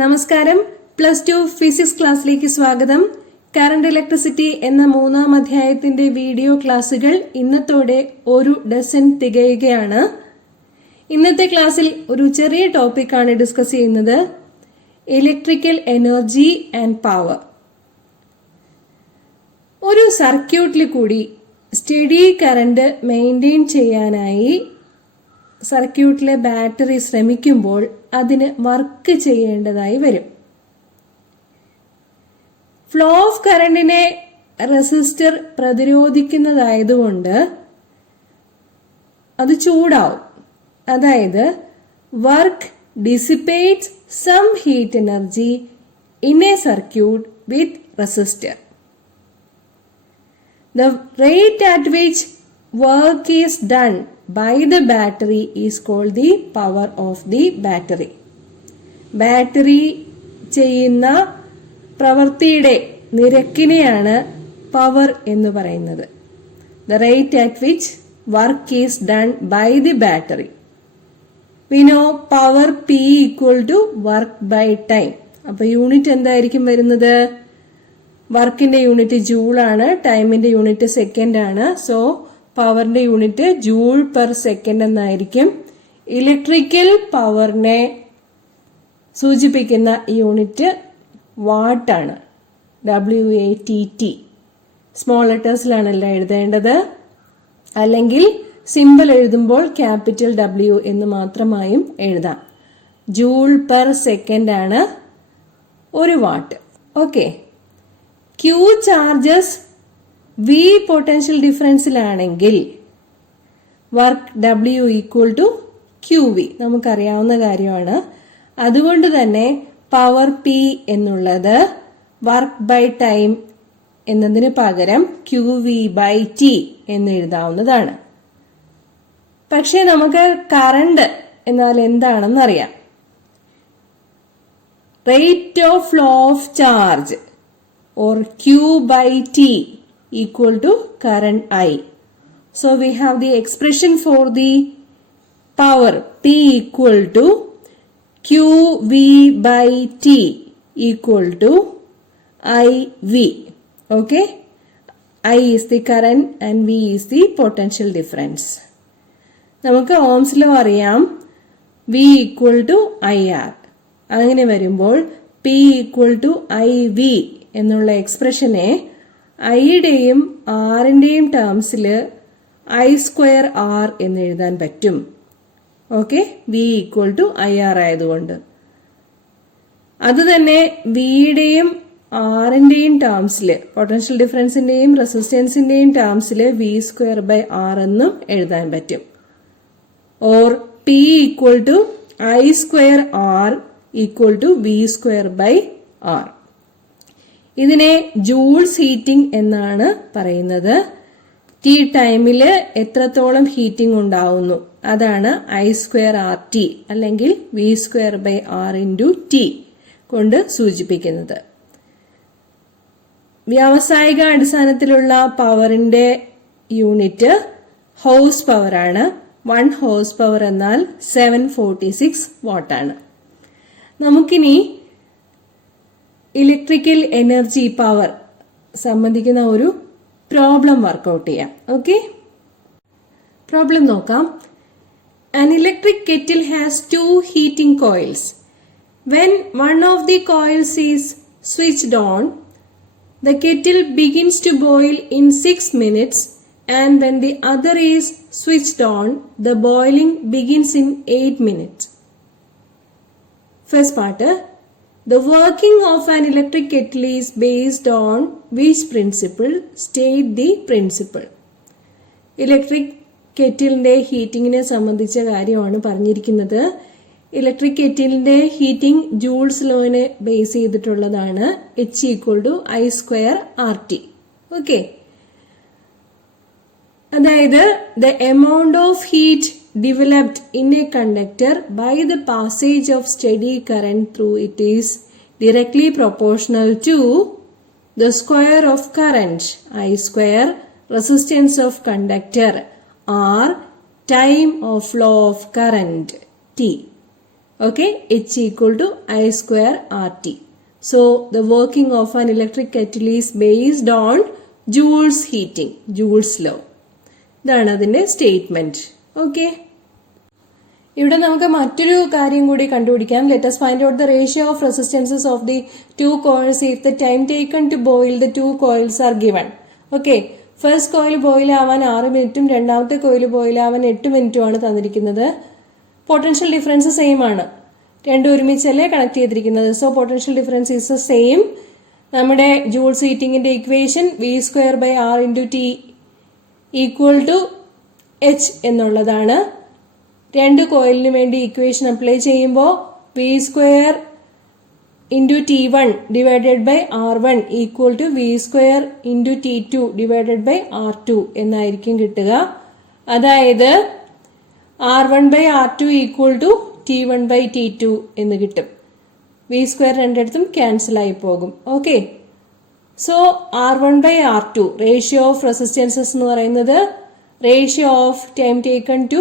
നമസ്കാരം. +2 ഫിസിക്സ് ക്ലാസ്സിലേക്ക് സ്വാഗതം. കറന്റ് ഇലക്ട്രിസിറ്റി എന്ന 3-ാം അധ്യായത്തിന്റെ വീഡിയോ ക്ലാസുകൾ ഇന്നത്തോടെ 1 ഡസൻ തികയുകയാണ്. ഇന്നത്തെ ക്ലാസ്സിൽ ഒരു ചെറിയ ടോപ്പിക്കാണ് ഡിസ്കസ് ചെയ്യുന്നത്, ഇലക്ട്രിക്കൽ എനർജി ആൻഡ് പവർ. ഒരു സർക്യൂട്ടിൽ കൂടി സ്റ്റഡി കറന്റ് മെയിൻറ്റെയിൻ ചെയ്യാനായി സർക്യൂട്ടിലെ ബാറ്ററി ശ്രമിക്കുമ്പോൾ അതിന് വർക്ക് ചെയ്യേണ്ടതായി വരും. ഫ്ലോ ഓഫ് കറണ്ടിനെ റെസിസ്റ്റർ പ്രതിരോധിക്കുന്നതായതുകൊണ്ട് അത് ചൂടാവും. അതായത് work dissipates some heat energy in a circuit with resistor. The rate at which work is done by the battery is called the power of the battery. Battery ചെയ്യുന്ന പ്രവൃത്തിയുടെ നിരക്കിനെയാണ് power എന്ന് പറയുന്നത്. The rate at which work is done by the battery. We know power P equal to work by time. അപ്പൊ unit എന്തായിരിക്കും വരുന്നത്? വർക്കിന്റെ unit joule ആണ്, ടൈമിന്റെ യൂണിറ്റ് സെക്കൻഡ് ആണ്. സോ പവറിന്റെ യൂണിറ്റ് ജൂൾ പെർ സെക്കൻഡ് എന്നായിരിക്കും. ഇലക്ട്രിക്കൽ പവറിനെ സൂചിപ്പിക്കുന്ന യൂണിറ്റ് വാട്ട് ആണ്, WATT. സ്മോൾ ലെറ്റേഴ്സിലാണല്ലോ എഴുതേണ്ടത്, അല്ലെങ്കിൽ സിമ്പിൾ എഴുതുമ്പോൾ ക്യാപിറ്റൽ W എന്ന് മാത്രമായും എഴുതാം. ജൂൾ പെർ സെക്കൻഡ് ആണ് ഒരു watt. Okay. Q charges V potential ഡിഫറൻസിലാണെങ്കിൽ work W equal to QV നമുക്കറിയാവുന്ന കാര്യമാണ്. അതുകൊണ്ട് തന്നെ പവർ P എന്നുള്ളത് വർക്ക് ബൈ ടൈം എന്നതിന് പകരം QV/T എന്ന് എഴുതാവുന്നതാണ്. പക്ഷെ നമുക്ക് കറണ്ട് എന്നാൽ എന്താണെന്ന് അറിയാം. Rate of flow of charge or Q/T equal to current I. So we have the expression for the power P equal to QV/T equal to IV. Okay. I is the current and V is the potential difference. നമുക്ക് Ohm's law അറിയാം, V equal to IR. അങ്ങനെ വരുമ്പോൾ P equal to IV എന്നുള്ള എക്സ്പ്രഷനെ ഐയുടെയും ആറിന്റെയും ടേംസിൽ I²R എന്ന് എഴുതാൻ പറ്റും. Okay. V equal to IR ആയതുകൊണ്ട് അത് തന്നെ വിയുടെയും ആറിന്റെയും ടേംസിൽ, പൊട്ടൻഷ്യൽ ഡിഫറൻസിന്റെയും റെസിസ്റ്റൻസിന്റെയും ടേംസിൽ V²/R എന്നും എഴുതാൻ പറ്റും. Or P equal to I²R equal to V²/R. ഇതിനെ ജൂൾസ് ഹീറ്റിംഗ് എന്നാണ് പറയുന്നത്. T ടൈമില് എത്രത്തോളം ഹീറ്റിംഗ് ഉണ്ടാവുന്നു അതാണ് I²RT അല്ലെങ്കിൽ V²/R × T കൊണ്ട് സൂചിപ്പിക്കുന്നത്. വ്യാവസായിക അടിസ്ഥാനത്തിലുള്ള പവറിന്റെ യൂണിറ്റ് ഹോഴ്സ് പവർ ആണ്. 1 ഹോഴ്സ് പവർ എന്നാൽ 746 വാട്ടാണ്. നമുക്കിനി ഇലക്ട്രിക്കൽ എനർജി പവർ സംബന്ധിക്കുന്ന ഒരു പ്രോബ്ലം വർക്കൗട്ട് ചെയ്യാം. ഓക്കെ. പ്രോബ്ലം നോക്കാം. An electric kettle has 2 heating coils. When one of the coils is switched on, the kettle begins to boil in 6 minutes, and when the other is switched on, the boiling begins in 8 minutes. First part. The working of an electric kettle is based on which principle? State the principle. Electric കെറ്റിലിന്റെ ഹീറ്റിങ്ങിനെ സംബന്ധിച്ച കാര്യമാണ് പറഞ്ഞിരിക്കുന്നത്. Electric കെറ്റിലിന്റെ heating Joule's ലോനെ base ചെയ്തിട്ടുള്ളതാണ്. H ഈക്വൽ ടു I²RT. ഓക്കെ. അതായത് the amount of heat developed in a conductor by the passage of steady current through it is directly proportional to the square of current I², resistance of conductor R, time of flow of current T. Okay, H equal to I square RT. So the working of an electric kettle is based on Joule's heating, Joule's law. ഇതാണ് അതിന്റെ statement. Okay, ഇവിടെ നമുക്ക് മറ്റൊരു കാര്യം കൂടി കണ്ടുപിടിക്കാം. Let us find out the ratio of resistances of the two coils if the time taken to boil the two coils are given. Okay, first coil boil ആവാൻ 6 മിനിറ്റും രണ്ടാമത്തെ കോയിൽ ബോയിൽ ആവാൻ 8 മിനിറ്റുമാണ് തന്നിരിക്കുന്നത്. പൊട്ടൻഷ്യൽ ഡിഫറൻസ് സെയിം ആണ്, രണ്ടും ഒരുമിച്ചല്ലേ connect ചെയ്തിരിക്കുന്നത്. So potential difference is the same. നമ്മുടെ ജൂൾസ് ഹീറ്റിംഗിന്റെ equation V²/R × T equal to H എന്നുള്ളതാണ്. രണ്ട് കോയിലിന് വേണ്ടി ഇക്വേഷൻ അപ്ലൈ ചെയ്യുമ്പോൾ V² × T1 / R1 equal to V² × T2 / R2 എന്നായിരിക്കും കിട്ടുക. അതായത് R1/R2 ഈക്വൽ ടു T1/T2 എന്ന് കിട്ടും. V² രണ്ടിടത്തും ക്യാൻസൽ ആയി പോകും. ഓക്കെ, so R1/R2 ratio of resistances എന്ന് പറയുന്നത് ratio of time taken to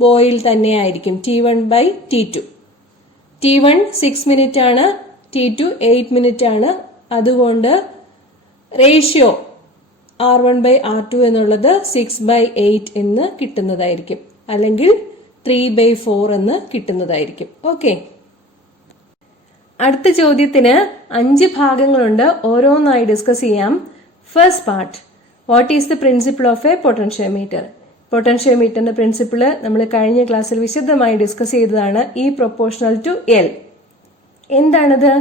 boil തന്നെയായിരിക്കും, T1/T2. T1 6 മിനിറ്റ് ആണ്, T2 8 മിനിറ്റ് ആണ്. അതുകൊണ്ട് റേഷ്യോ R1/R2 എന്നുള്ളത് 6/8 എന്ന് കിട്ടുന്നതായിരിക്കും, അല്ലെങ്കിൽ 3/4 എന്ന് കിട്ടുന്നതായിരിക്കും. ഓക്കെ, അടുത്ത ചോദ്യത്തിന് 5 ഭാഗങ്ങളുണ്ട്, ഓരോന്നായി ഡിസ്കസ് ചെയ്യാം. First part, what is the principle of a potentiometer? പൊട്ടൻഷ്യോമീറ്ററിന്റെ പ്രിൻസിപ്പിള് നമ്മൾ കഴിഞ്ഞ ക്ലാസ്സിൽ വിശദമായി ഡിസ്കസ് ചെയ്തതാണ്. E proportional to L. എന്താണത്?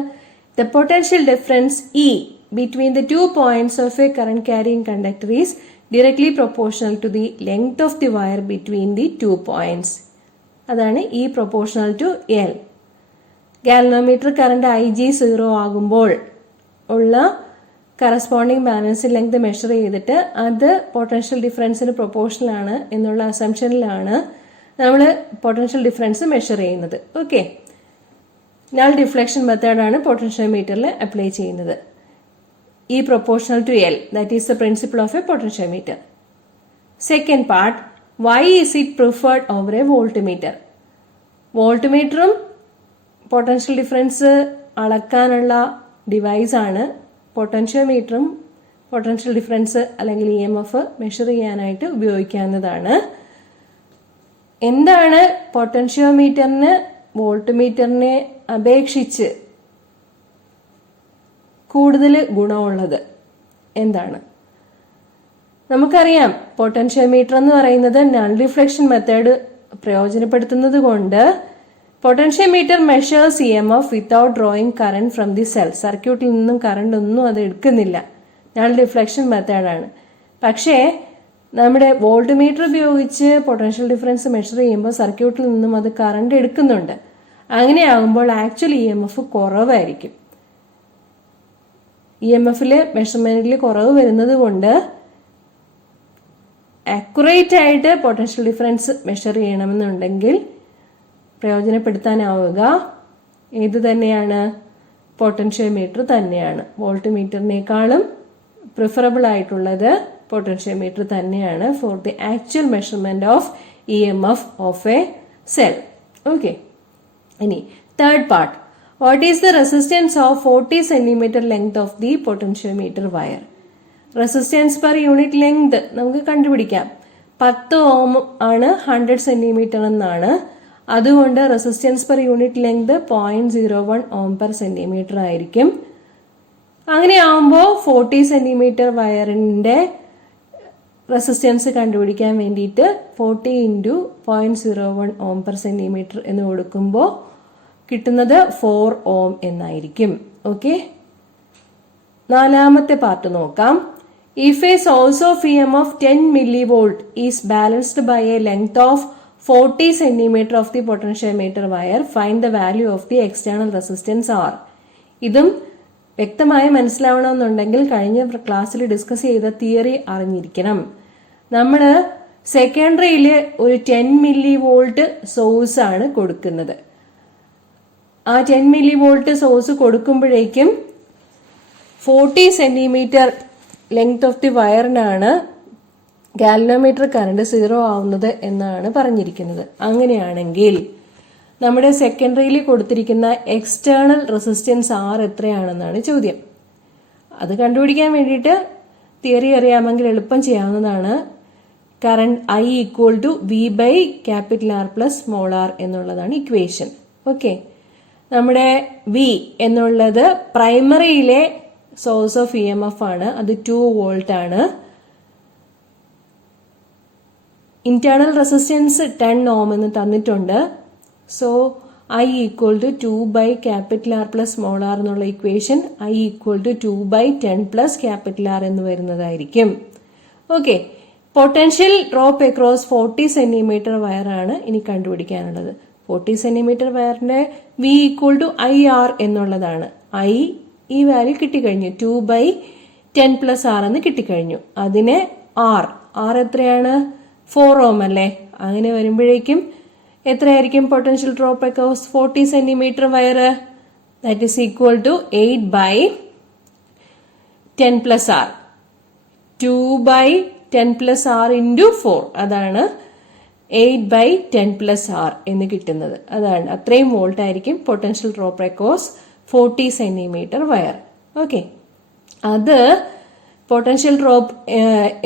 The potential difference E between the 2 points of a current carrying conductor is directly proportional to the length of the wire between the 2 points. അതാണ് E proportional to L. Galvanometer current IG 0 ആകുമ്പോൾ ഉള്ള corresponding balance length measure ചെയ്തിട്ട് അത് potential ഡിഫറൻസിന് proportional ആണ് എന്നുള്ള അസംഷനിലാണ് നമ്മൾ potential difference measure ചെയ്യുന്നത്. Okay, null deflection മെത്തേഡാണ് പൊട്ടൻഷ്യോമീറ്ററിൽ അപ്ലൈ ചെയ്യുന്നത്. E proportional to L, that is the principle of a potentiometer. Second part, why is it preferred over a voltmeter? വോൾട്ട്മീറ്ററും potential difference അളക്കാനുള്ള device ആണ്. പൊട്ടൻഷ്യോമീറ്ററും പൊട്ടൻഷ്യൽ ഡിഫറൻസ് അല്ലെങ്കിൽ EMF measure ചെയ്യാനായിട്ട് ഉപയോഗിക്കാവുന്നതാണ്. എന്താണ് പൊട്ടൻഷ്യോമീറ്ററിന് വോൾട്ട്മീറ്ററിനെ അപേക്ഷിച്ച് കൂടുതൽ ഗുണമുള്ളത് എന്താണ്? നമുക്കറിയാം, പൊട്ടൻഷ്യോമീറ്റർ എന്ന് പറയുന്നത് നൺ റിഫ്ലക്ഷൻ മെത്തേഡ് പ്രയോജനപ്പെടുത്തുന്നത് കൊണ്ട് potentiometer measures EMF without drawing current from the cell. സർക്യൂട്ടിൽ നിന്നും കറണ്ട് ഒന്നും അത് എടുക്കുന്നില്ല, നൺ റിഫ്ലക്ഷൻ മെത്തേഡാണ്. പക്ഷേ നമ്മുടെ വോൾട്ട്മീറ്റർ ഉപയോഗിച്ച് പൊട്ടൻഷ്യൽ ഡിഫറൻസ് മെഷർ ചെയ്യുമ്പോൾ സർക്യൂട്ടിൽ നിന്നും അത് കറണ്ട് എടുക്കുന്നുണ്ട്. അങ്ങനെയാകുമ്പോൾ ആക്ച്വൽ EMF കുറവായിരിക്കും. EMFല് മെഷർമെന്റിൽ കുറവ് വരുന്നത് കൊണ്ട് ആക്യുറേറ്റ് ആയിട്ട് പൊട്ടൻഷ്യൽ ഡിഫറൻസ് മെഷർ ചെയ്യണമെന്നുണ്ടെങ്കിൽ പ്രയോജനപ്പെടുത്താനാവുക ഏത് തന്നെയാണ്? പൊട്ടൻഷ്യോമീറ്റർ തന്നെയാണ്. വോൾട്ട്മീറ്ററിനേക്കാളും പ്രിഫറബിൾ ആയിട്ടുള്ളത് പൊട്ടൻഷ്യോമീറ്റർ തന്നെയാണ് for the actual measurement of EMF of a cell. Okay, ഇനി third part, what is the resistance of 40 cm length of the potentiometer wire? Resistance per unit length നമുക്ക് കണ്ടുപിടിക്കാം. 10 ohm ആണ് 100 cm എന്നാണ്. അതുകൊണ്ട് resistance per unit length 0.01 ohm per centimeter ആയിരിക്കും. അങ്ങനെ ആവുമ്പോൾ 40 cm വയറിന്റെ റെസിസ്റ്റൻസ് കണ്ടുപിടിക്കാൻ വേണ്ടിയിട്ട് 40 × 0.01 ohm per centimeter എന്ന് കൊടുക്കുമ്പോൾ കിട്ടുന്നത് 4 ohm എന്നായിരിക്കും. ഓക്കെ, നാലാമത്തെ പാർട്ട് നോക്കാം. If a source of EMF 10 millivolt is balanced by a length of 40 cm of the potentiometer wire, find the value of the external resistance R. ഇതും വ്യക്തമായി മനസ്സിലാവണമെന്നുണ്ടെങ്കിൽ കഴിഞ്ഞ ക്ലാസ്സിൽ ഡിസ്കസ് ചെയ്ത തിയറി അറിഞ്ഞിരിക്കണം. നമ്മൾ സെക്കൻഡറിയിൽ ഒരു 10 millivolt സോഴ്സ് ആണ് കൊടുക്കുന്നത്. ആ 10 millivolt സോഴ്സ് കൊടുക്കുമ്പോഴേക്കും 40 സെന്റിമീറ്റർ ലെങ്ത് ഓഫ് ദി വയറിനാണ് ഗാലനോമീറ്റർ കറണ്ട് 0 ആവുന്നത് എന്നാണ് പറഞ്ഞിരിക്കുന്നത്. അങ്ങനെയാണെങ്കിൽ നമ്മുടെ സെക്കൻഡറിയിൽ കൊടുത്തിരിക്കുന്ന എക്സ്റ്റേണൽ റെസിസ്റ്റൻസ് ആർ എത്രയാണെന്നാണ് ചോദ്യം. അത് കണ്ടുപിടിക്കാൻ വേണ്ടിയിട്ട് തിയറി അറിയാമെങ്കിൽ എളുപ്പം ചെയ്യാവുന്നതാണ്. Current I equal to V by capital R plus small R എന്നുള്ളതാണ് ഇക്വേഷൻ. ഓക്കെ, നമ്മുടെ വി എന്നുള്ളത് പ്രൈമറിയിലെ source of E M F ആണ്. അത് 2 വോൾട്ട് ആണ്. ഇന്റേണൽ റെസിസ്റ്റൻസ് 10 ഓം എന്ന് തന്നിട്ടുണ്ട്. So I equal to 2 by capital R plus small R എന്നുള്ള equation I equal to 2 by 10 plus capital R എന്ന് വരുന്നതായിരിക്കും. Okay, potential drop across 40 centimetre വയറാണ് ഇനി കണ്ടുപിടിക്കാനുള്ളത്. 40 സെന്റിമീറ്റർ വയറിന്റെ V equal to I R എന്നുള്ളതാണ്. ഐ ഈ വാല്യൂ കിട്ടിക്കഴിഞ്ഞു, 2 ബൈ 10 പ്ലസ് ആർ എന്ന് കിട്ടിക്കഴിഞ്ഞു. അതിന് ആർ എത്രയാണ്? 4 ഓം അല്ലേ? അങ്ങനെ വരുമ്പോഴേക്കും എത്രയായിരിക്കും potential drop across 40 centimetre wire? That is equal to 8 by 10 plus R. 2 by 10 plus R into 4, അതാണ് 8 ബൈ 10 പ്ലസ് ആർ എന്ന് കിട്ടുന്നത്. അതാണ് അത്രയും വോൾട്ട് ആയിരിക്കും potential drop across 40 centimetre wire. Okay, അത് പൊട്ടൻഷ്യൽ ഡ്രോപ്പ്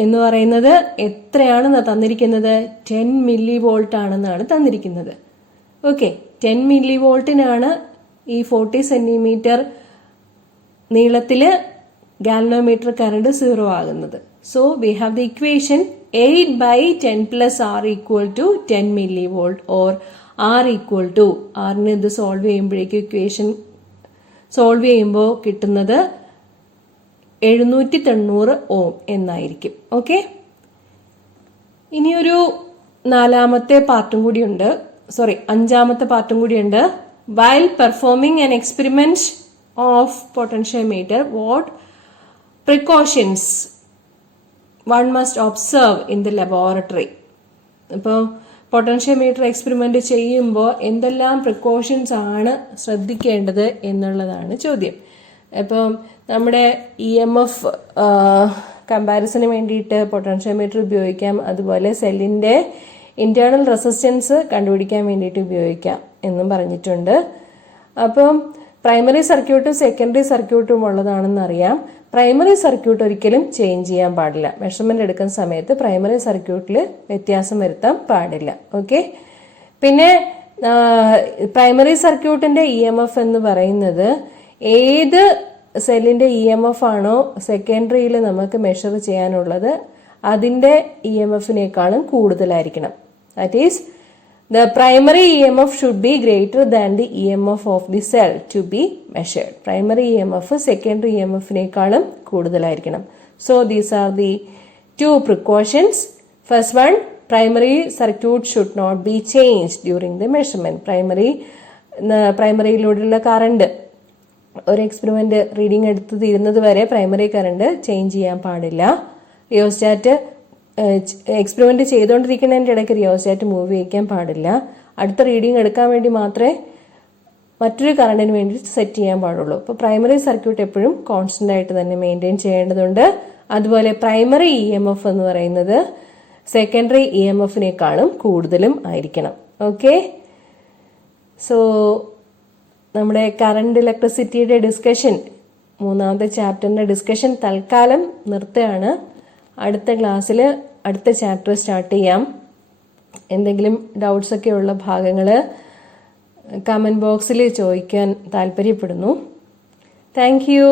എന്ന് പറയുന്നത് എത്രയാണെന്ന് തന്നിരിക്കുന്നത്? 10 മില്ലി വോൾട്ട് ആണെന്നാണ് തന്നിരിക്കുന്നത്. ഓക്കെ, 10 മില്ലി വോൾട്ടിനാണ് ഈ 40 സെന്റിമീറ്റർ നീളത്തില് ഗാൽവനോമീറ്റർ കറണ്ട് 0 ആകുന്നത്. So we have the equation 8 by 10 plus R equal to 10 millivolt or R equal to ആറിന് ഇത് സോൾവ് ചെയ്യുമ്പോഴേക്കും ഇക്വേഷൻ സോൾവ് ചെയ്യുമ്പോൾ കിട്ടുന്നത് 790 ഓം എന്നായിരിക്കും. ഓക്കെ, ഇനിയൊരു അഞ്ചാമത്തെ പാർട്ടും കൂടിയുണ്ട്. While performing an experiment of potentiometer, what precautions one must observe in the laboratory? ഇപ്പോൾ പൊട്ടൻഷ്യോമീറ്റർ എക്സ്പെരിമെന്റ് ചെയ്യുമ്പോൾ എന്തെല്ലാം പ്രിക്കോഷൻസ് ആണ് ശ്രദ്ധിക്കേണ്ടത് എന്നുള്ളതാണ് ചോദ്യം. ഇപ്പം നമ്മുടെ EMF കമ്പാരിസന് വേണ്ടിയിട്ട് പൊട്ടൻഷ്യോമീറ്റർ ഉപയോഗിക്കാം. അതുപോലെ സെല്ലിന്റെ ഇന്റേണൽ റെസിസ്റ്റൻസ് കണ്ടുപിടിക്കാൻ വേണ്ടിയിട്ട് ഉപയോഗിക്കാം എന്നും പറഞ്ഞിട്ടുണ്ട്. അപ്പം പ്രൈമറി സർക്യൂട്ടും സെക്കൻഡറി സർക്യൂട്ടും ഉള്ളതാണെന്ന് അറിയാം. പ്രൈമറി സർക്യൂട്ട് ഒരിക്കലും ചേഞ്ച് ചെയ്യാൻ പാടില്ല. മെഷർമെന്റ് എടുക്കുന്ന സമയത്ത് പ്രൈമറി സർക്യൂട്ടിൽ വ്യത്യാസം വരുത്താൻ പാടില്ല. ഓക്കെ, പിന്നെ പ്രൈമറി സർക്യൂട്ടിന്റെ EMF എന്ന് പറയുന്നത് ഏത് സെല്ലിന്റെ EMF ആണോ സെക്കൻഡറിയിൽ നമുക്ക് മെഷർ ചെയ്യാനുള്ളത് അതിന്റെ EMF-നേക്കാളും കൂടുതലായിരിക്കണം. That is the primary EMF should be greater than the EMF of the cell to be measured. Primary EMF secondary EMF-നേക്കാളും കൂടുതലായിരിക്കണം. So these are the two precautions. First one, primary circuit should not be changed during the measurement. പ്രൈമറിയിലൂടെയുള്ള current ഒരു experiment reading എടുത്ത് തീരുന്നത് വരെ primary current change ചെയ്യാൻ പാടില്ല. Rheostat experiment ചെയ്തുകൊണ്ടിരിക്കുന്നതിൻ്റെ ഇടയ്ക്ക് rheostat move ചെയ്യിക്കാൻ പാടില്ല. അടുത്ത റീഡിംഗ് എടുക്കാൻ വേണ്ടി മാത്രമേ മറ്റൊരു കറണ്ടിന് വേണ്ടി സെറ്റ് ചെയ്യാൻ പാടുള്ളൂ. അപ്പോൾ പ്രൈമറി സർക്യൂട്ട് എപ്പോഴും കോൺസ്റ്റന്റ് ആയിട്ട് തന്നെ മെയിൻറ്റെയിൻ ചെയ്യേണ്ടതുണ്ട്. അതുപോലെ പ്രൈമറി EMF എന്ന് പറയുന്നത് സെക്കൻഡറി EMF-നേക്കാളും കൂടുതലും ആയിരിക്കണം. ഓക്കെ, സോ നമ്മുടെ കറണ്ട് ഇലക്ട്രിസിറ്റിയുടെ ഡിസ്കഷൻ, മൂന്നാമത്തെ ചാപ്റ്ററിന്റെ ഡിസ്കഷൻ തൽക്കാലം നിർത്തുകയാണ്. അടുത്ത ക്ലാസ്സിൽ അടുത്ത ചാപ്റ്റർ സ്റ്റാർട്ട് ചെയ്യാം. എന്തെങ്കിലും ഡൗട്ട്സ് ഒക്കെ ഉള്ള ഭാഗങ്ങൾ കമന്റ് ബോക്സിൽ ചോദിക്കാൻ താല്പര്യപ്പെടുന്നു. Thank you.